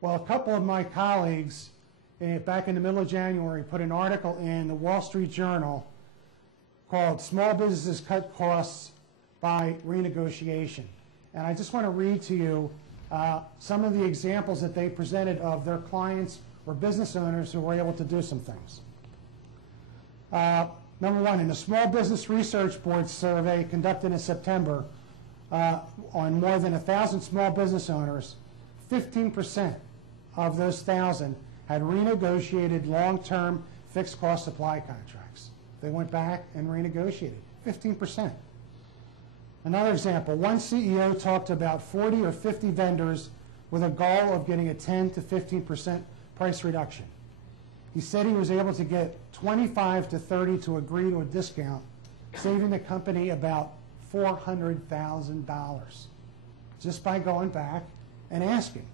Well, a couple of my colleagues back in the middle of January put an article in the Wall Street Journal called "Small Businesses Cut Costs by Renegotiation." And I just want to read to you some of the examples that they presented of their clients or business owners who were able to do some things. Number one, in a Small Business Research Board survey conducted in September on more than 1,000 small business owners, 15% of those 1,000 had renegotiated long-term fixed cost supply contracts. They went back and renegotiated, 15%. Another example, one CEO talked about 40 or 50 vendors with a goal of getting a 10 to 15% price reduction. He said he was able to get 25 to 30 to agree to a discount, saving the company about $400,000 just by going back and asking.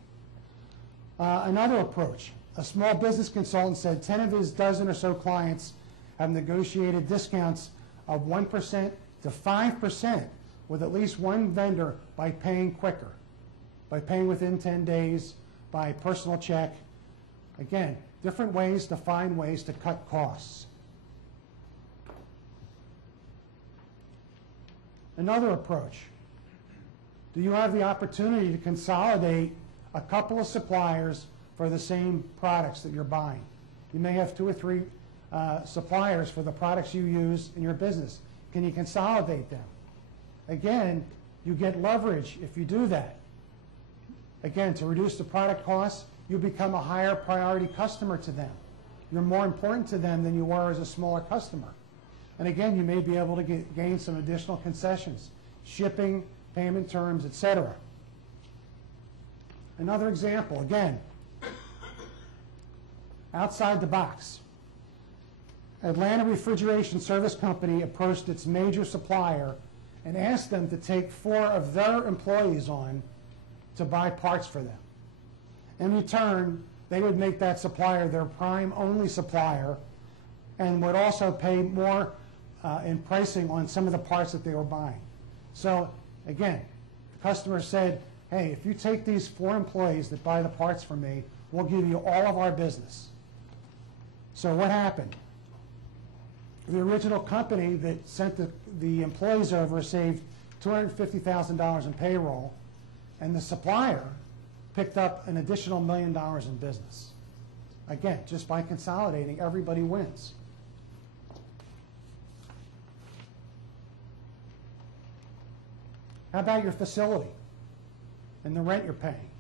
Another approach, a small business consultant said 10 of his dozen or so clients have negotiated discounts of 1% to 5% with at least one vendor by paying quicker, by paying within 10 days, by personal check. Again, different ways to find ways to cut costs. Another approach, do you have the opportunity to consolidate a couple of suppliers for the same products that you're buying? You may have 2 or 3 suppliers for the products you use in your business. Can you consolidate them? Again, you get leverage if you do that. Again, to reduce the product costs, you become a higher priority customer to them. You're more important to them than you were as a smaller customer. And again, you may be able to gain some additional concessions, shipping, payment terms, etc. Another example, again, outside the box. Atlanta Refrigeration Service Company approached its major supplier and asked them to take 4 of their employees on to buy parts for them. In return, they would make that supplier their prime only supplier and would also pay more in pricing on some of the parts that they were buying. So again, the customer said, hey, if you take these 4 employees that buy the parts from me, we'll give you all of our business. So what happened? The original company that sent the employees over saved $250,000 in payroll, and the supplier picked up an additional $1 million in business. Again, just by consolidating, everybody wins. How about your facility and the rent you're paying?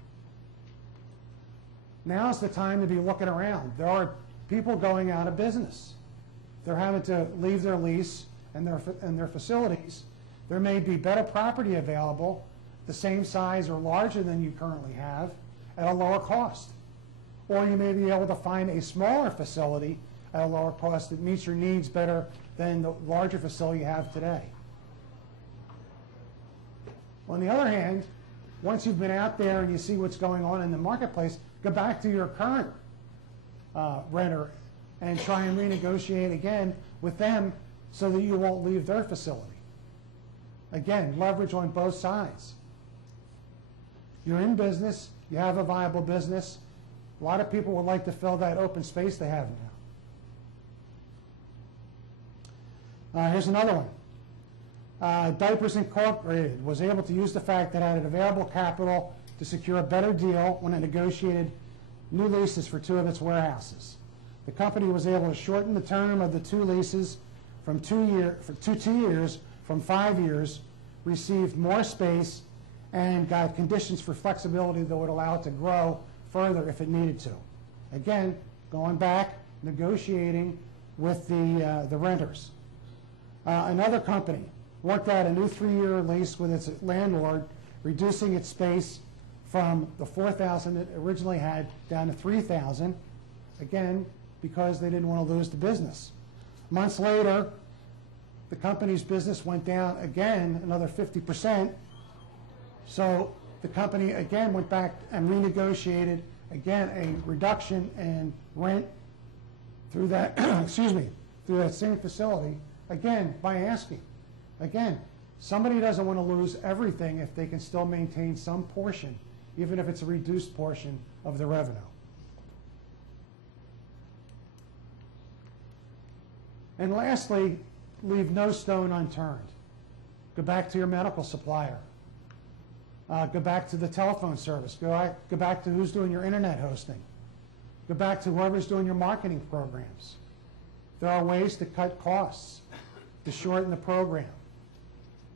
Now's the time to be looking around. There are people going out of business. They're having to leave their lease and their facilities. There may be better property available, the same size or larger than you currently have, at a lower cost. Or you may be able to find a smaller facility at a lower cost that meets your needs better than the larger facility you have today. On the other hand, once you've been out there and you see what's going on in the marketplace, go back to your current renter and try and renegotiate again with them so that you won't leave their facility. Again, leverage on both sides. You're in business, you have a viable business. A lot of people would like to fill that open space they have now. Here's another one. Diapers Incorporated was able to use the fact that it had available capital to secure a better deal when it negotiated new leases for 2 of its warehouses. The company was able to shorten the term of the 2 leases from 2 years from 5 years, received more space, and got conditions for flexibility that would allow it to grow further if it needed to. Again, going back, negotiating with the renters. Another company worked out a new 3-year lease with its landlord, reducing its space from the 4,000 it originally had down to 3,000, again, because they didn't want to lose the business. Months later, the company's business went down again another 50%. So the company again went back and renegotiated again a reduction in rent through that through that same facility, again by asking. Again, somebody doesn't want to lose everything if they can still maintain some portion even if it's a reduced portion of the revenue. And lastly, leave no stone unturned. Go back to your medical supplier. Go back to the telephone service. Go back to who's doing your internet hosting. Go back to whoever's doing your marketing programs. There are ways to cut costs, to shorten the program.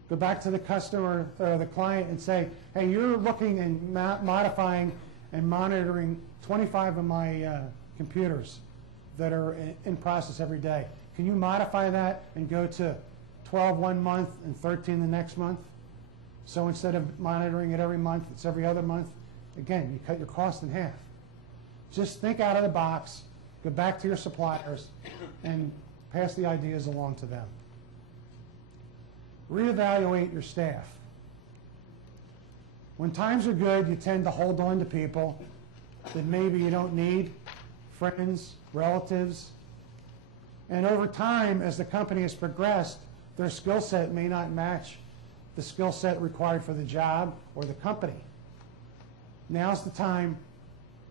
Go back to the customer or the client and say, hey, you're looking and modifying and monitoring 25 of my computers that are in process every day. Can you modify that and go to 12 one month and 13 the next month? So instead of monitoring it every month, it's every other month. Again, you cut your cost in half. Just think out of the box, go back to your suppliers, and pass the ideas along to them. Reevaluate your staff. When times are good, you tend to hold on to people that maybe you don't need, friends, relatives. And over time, as the company has progressed, their skill set may not match the skill set required for the job or the company. Now's the time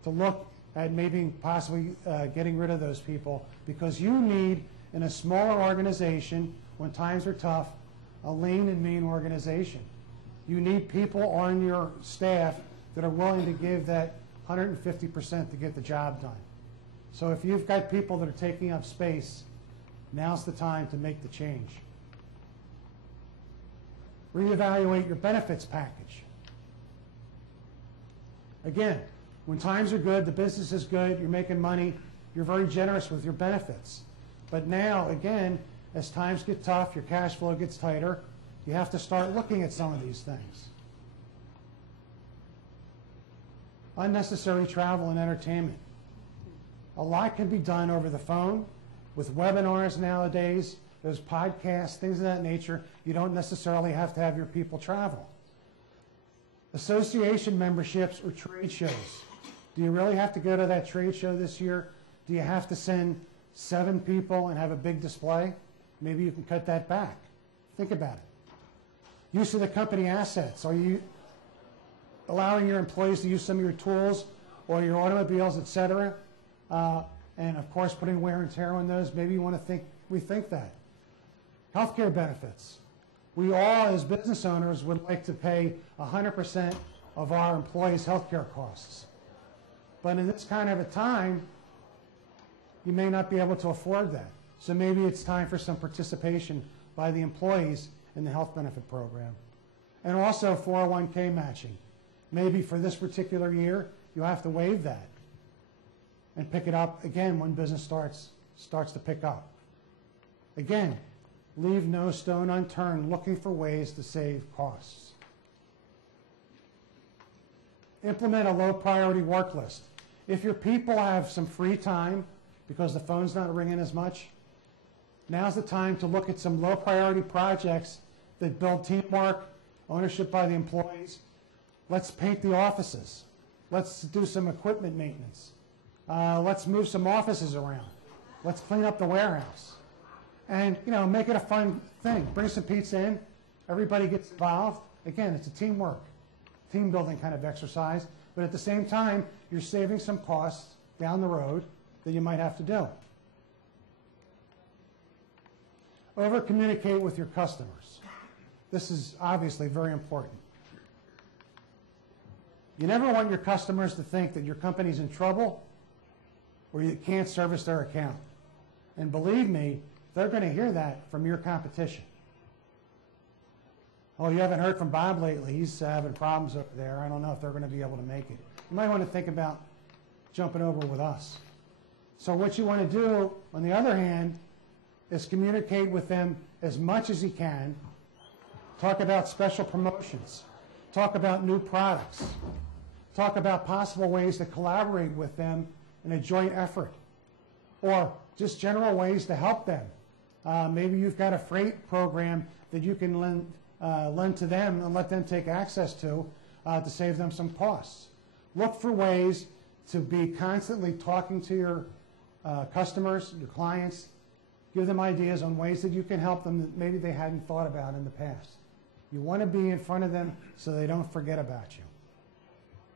to look at maybe possibly getting rid of those people, because you need, in a smaller organization, when times are tough, a lean and mean organization. You need people on your staff that are willing to give that 150% to get the job done. So if you've got people that are taking up space, now's the time to make the change. Reevaluate your benefits package. Again, when times are good, the business is good, you're making money, you're very generous with your benefits. But now, again, as times get tough, your cash flow gets tighter, you have to start looking at some of these things. Unnecessary travel and entertainment. A lot can be done over the phone with webinars nowadays, those podcasts, things of that nature. You don't necessarily have to have your people travel. Association memberships or trade shows. Do you really have to go to that trade show this year? Do you have to send 7 people and have a big display? Maybe you can cut that back. Think about it. Use of the company assets. Are you allowing your employees to use some of your tools or your automobiles, et cetera? And of course, putting wear and tear on those. Maybe you want to rethink that. Healthcare benefits. We all, as business owners, would like to pay 100% of our employees' healthcare costs. But in this kind of a time, you may not be able to afford that. So maybe it's time for some participation by the employees in the health benefit program. And also 401k matching. Maybe for this particular year, you have to waive that and pick it up again when business starts to pick up. Again, leave no stone unturned looking for ways to save costs. Implement a low priority work list. If your people have some free time because the phone's not ringing as much, now's the time to look at some low priority projects that build teamwork, ownership by the employees. Let's paint the offices. Let's do some equipment maintenance. Let's move some offices around. Let's clean up the warehouse. And, make it a fun thing. Bring some pizza in. Everybody gets involved. Again, it's a teamwork, team building kind of exercise. But at the same time, you're saving some costs down the road that you might have to do. Over-communicate with your customers. This is obviously very important. You never want your customers to think that your company's in trouble or you can't service their account. And believe me, they're going to hear that from your competition. Oh, you haven't heard from Bob lately. He's having problems over there. I don't know if they're going to be able to make it. You might want to think about jumping over with us. So what you want to do, on the other hand, is communicate with them as much as you can. Talk about special promotions. Talk about new products. Talk about possible ways to collaborate with them in a joint effort. Or just general ways to help them. Maybe you've got a freight program that you can lend to them and let them take access to save them some costs. Look for ways to be constantly talking to your customers, your clients. Give them ideas on ways that you can help them that maybe they hadn't thought about in the past. You want to be in front of them so they don't forget about you.